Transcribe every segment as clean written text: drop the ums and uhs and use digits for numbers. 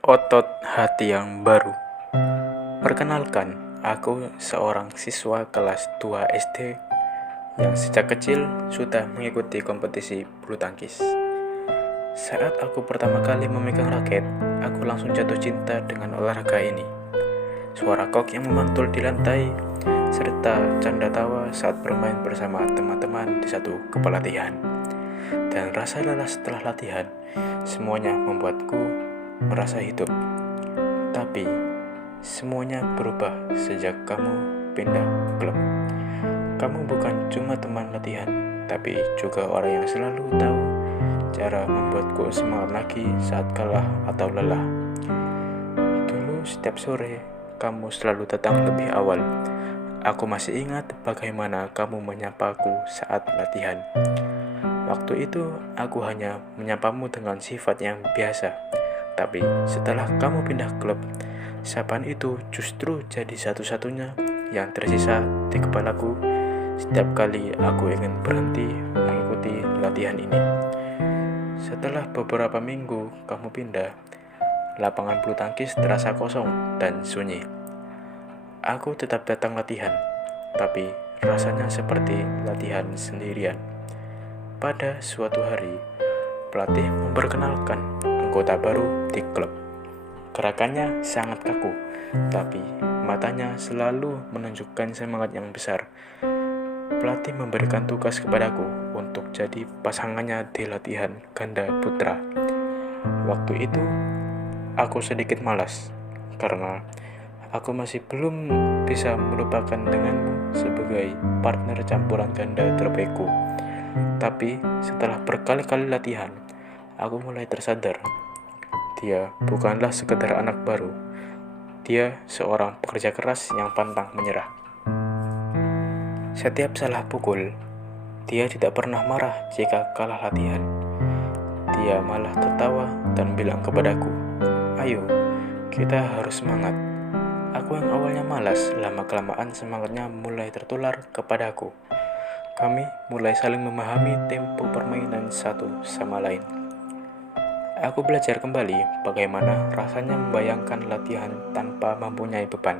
Otot hati yang baru. Perkenalkan, aku seorang siswa kelas 2 SD yang sejak kecil sudah mengikuti kompetisi bulu tangkis. Saat aku pertama kali memegang raket, aku langsung jatuh cinta dengan olahraga ini. Suara kok yang memantul di lantai, serta canda tawa saat bermain bersama teman-teman di satu kepelatihan. Dan rasa lelah setelah latihan, semuanya membuatku merasa hidup. Tapi, semuanya berubah sejak kamu pindah klub. Kamu bukan cuma teman latihan, tapi juga orang yang selalu tahu cara membuatku semangat lagi saat kalah atau lelah. Dulu setiap sore, kamu selalu datang lebih awal. Aku masih ingat bagaimana kamu menyapaku saat latihan. Waktu itu, aku hanya menyapamu dengan sifat yang biasa. Tapi setelah kamu pindah klub, sapaan itu justru jadi satu-satunya yang tersisa di kepalaku setiap kali aku ingin berhenti mengikuti latihan ini. Setelah beberapa minggu kamu pindah, lapangan bulu tangkis terasa kosong dan sunyi. Aku tetap datang latihan, tapi rasanya seperti latihan sendirian. Pada suatu hari, pelatih memperkenalkan anggota baru di klub. Gerakannya sangat kaku, tapi matanya selalu menunjukkan semangat yang besar. Pelatih memberikan tugas kepadaku untuk jadi pasangannya di latihan ganda putra. Waktu itu, aku sedikit malas, karena aku masih belum bisa melupakan denganmu sebagai partner campuran ganda terbaikku. Tapi setelah berkali-kali latihan, aku mulai tersadar. Dia bukanlah sekedar anak baru. Dia seorang pekerja keras yang pantang menyerah. Setiap salah pukul, dia tidak pernah marah jika kalah latihan. Dia malah tertawa dan bilang kepadaku, "Ayo, kita harus semangat." Aku yang awalnya malas, lama-kelamaan semangatnya mulai tertular kepadaku. Kami mulai saling memahami tempo permainan satu sama lain. Aku belajar kembali bagaimana rasanya membayangkan latihan tanpa mempunyai beban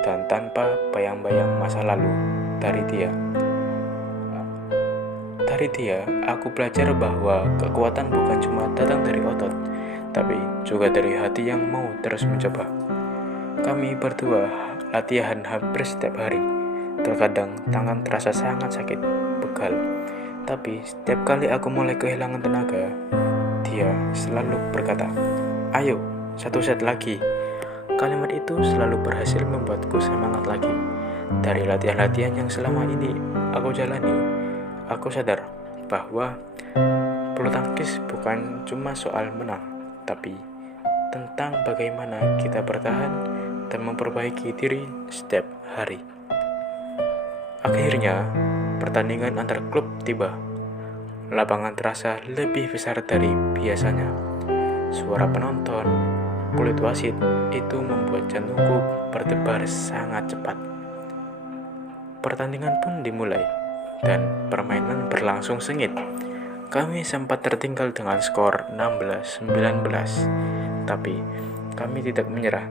dan tanpa bayang-bayang masa lalu dari dia. Dari dia, aku belajar bahwa kekuatan bukan cuma datang dari otot, tapi juga dari hati yang mau terus mencoba. Kami berdua latihan hampir setiap hari. Terkadang tangan terasa sangat sakit, pegal. Tapi setiap kali aku mulai kehilangan tenaga, dia selalu berkata, "Ayo, satu set lagi." Kalimat itu selalu berhasil membuatku semangat lagi. Dari latihan-latihan yang selama ini aku jalani, aku sadar bahwa bulu tangkis bukan cuma soal menang, tapi tentang bagaimana kita bertahan dan memperbaiki diri setiap hari. Akhirnya, pertandingan antar klub tiba. Lapangan terasa lebih besar dari biasanya. Suara penonton, kulit wasit itu membuat jantungku berdebar sangat cepat. Pertandingan pun dimulai, dan permainan berlangsung sengit. Kami sempat tertinggal dengan skor 16-19, tapi kami tidak menyerah.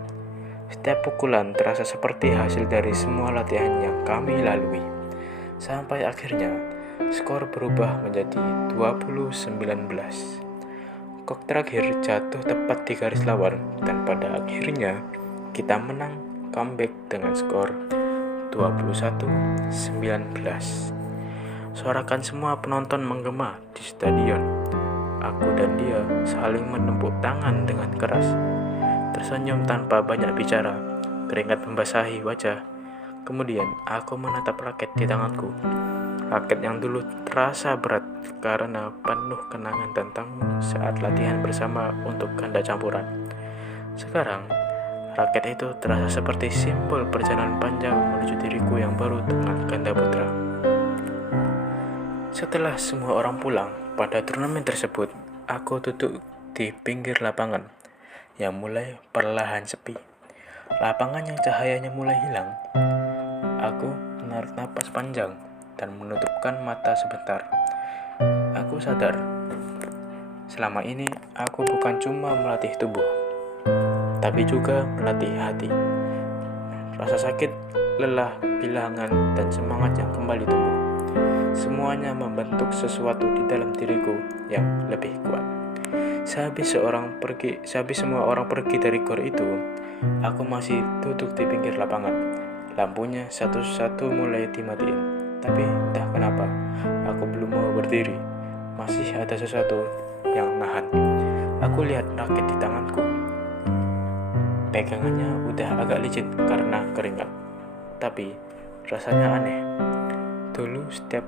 Setiap pukulan terasa seperti hasil dari semua latihan yang kami lalui. Sampai akhirnya, skor berubah menjadi 20-19. Kok terakhir jatuh tepat di garis lawan, dan pada akhirnya kita menang comeback dengan skor 21-19. Sorakan semua penonton menggema di stadion. Aku dan dia saling menepuk tangan dengan keras. Tersenyum tanpa banyak bicara, keringat membasahi wajah. Kemudian aku menatap raket di tanganku. Raket yang dulu terasa berat karena penuh kenangan tentangmu saat latihan bersama untuk ganda campuran. Sekarang, raket itu terasa seperti simbol perjalanan panjang menuju diriku yang baru dengan ganda putra. Setelah semua orang pulang pada turnamen tersebut, aku duduk di pinggir lapangan yang mulai perlahan sepi. Lapangan yang cahayanya mulai hilang. Aku menarik napas panjang dan menutupkan mata sebentar. Aku sadar, selama ini aku bukan cuma melatih tubuh, tapi juga melatih hati. Rasa sakit, lelah, kehilangan, dan semangat yang kembali tumbuh. Semuanya membentuk sesuatu di dalam diriku yang lebih kuat. Sehabis semua orang pergi dari gor itu, aku masih duduk di pinggir lapangan. Lampunya satu-satu mulai dimatiin. Tapi entah kenapa, aku belum mau berdiri. Masih ada sesuatu yang nahan. Aku lihat raket di tanganku. Pegangannya udah agak licin karena keringat. Tapi rasanya aneh. Dulu setiap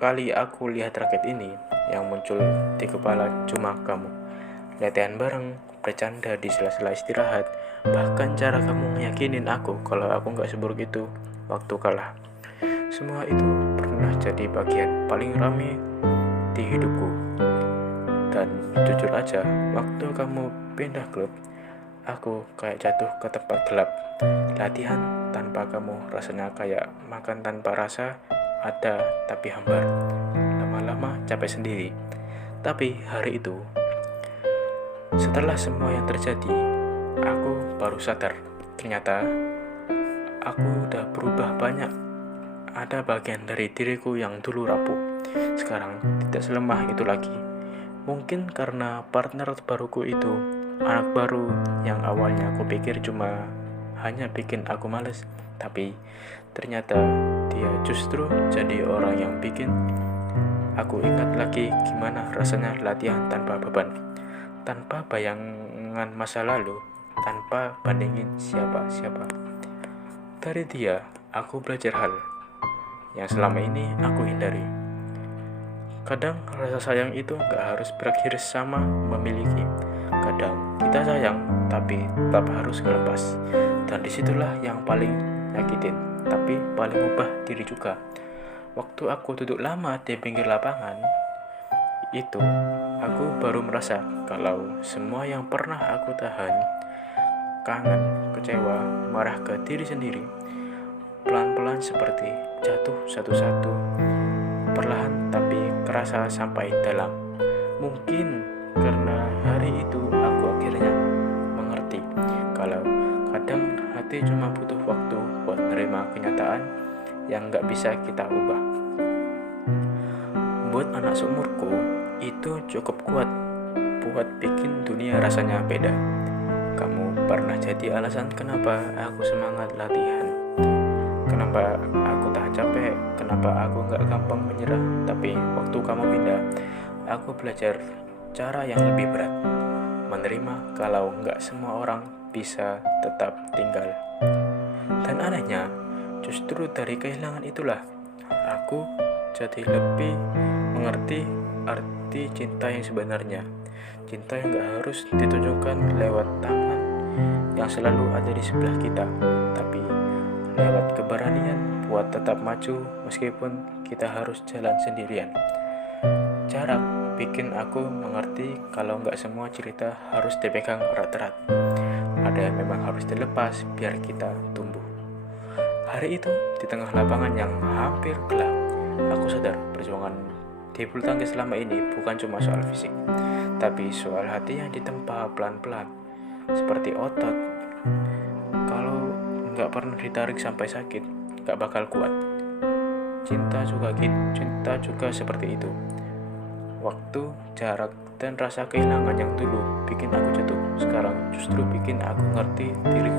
kali aku lihat raket ini, yang muncul di kepala cuma kamu. Latihan bareng, bercanda di sela-sela istirahat, bahkan cara kamu meyakinin aku kalau aku gak seburuk itu waktu kalah. Semua itu pernah jadi bagian paling rame di hidupku. Dan jujur aja, waktu kamu pindah klub, aku kayak jatuh ke tempat gelap. Latihan tanpa kamu rasanya kayak makan tanpa rasa, ada tapi hambar. Lama-lama capek sendiri. Tapi hari itu, setelah semua yang terjadi, aku baru sadar. Ternyata aku udah berubah banyak. Ada bagian dari diriku yang dulu rapuh, sekarang tidak selemah itu lagi. Mungkin karena partner baruku itu anak baru yang awalnya aku pikir cuma hanya bikin aku males, tapi ternyata dia justru jadi orang yang bikin aku ingat lagi gimana rasanya latihan tanpa beban, tanpa bayangan masa lalu, tanpa bandingin siapa-siapa. Dari dia, aku belajar hal yang selama ini aku hindari. Kadang rasa sayang itu gak harus berakhir sama memiliki. Kadang kita sayang, tapi tetap harus ngelepas. Dan disitulah yang paling nyakitin, tapi paling ubah diri juga. Waktu aku duduk lama di pinggir lapangan, itu aku baru merasa kalau semua yang pernah aku tahan, kangen, kecewa, marah ke diri sendiri, pelan-pelan seperti jatuh satu-satu, perlahan tapi kerasa sampai dalam. Mungkin karena hari itu aku akhirnya mengerti kalau kadang hati cuma butuh waktu buat menerima kenyataan yang gak bisa kita ubah. Buat anak seumurku, itu cukup kuat buat bikin dunia rasanya beda. Kamu pernah jadi alasan kenapa aku semangat latihan, kenapa aku tahan capek, kenapa aku gak gampang menyerah. Tapi waktu kamu pindah, aku belajar cara yang lebih berat, menerima kalau gak semua orang bisa tetap tinggal. Dan anehnya, justru dari kehilangan itulah aku jadi lebih mengerti arti cinta yang sebenarnya. Cinta yang gak harus ditunjukkan lewat tangan yang selalu ada di sebelah kita, tapi lewat keberanian buat tetap maju meskipun kita harus jalan sendirian. Jarak bikin aku mengerti kalau gak semua cerita harus dipegang erat-erat. Ada yang memang harus dilepas biar kita tumbuh. Hari itu, di tengah lapangan yang hampir gelap, aku sadar perjuangan di bulu tangkis selama ini bukan cuma soal fisik, tapi soal hati yang ditempa pelan-pelan, seperti otot. Kalau nggak pernah ditarik sampai sakit, nggak bakal kuat. Cinta juga seperti itu. Waktu, jarak, dan rasa kehilangan yang dulu bikin aku jatuh, sekarang justru bikin aku ngerti diri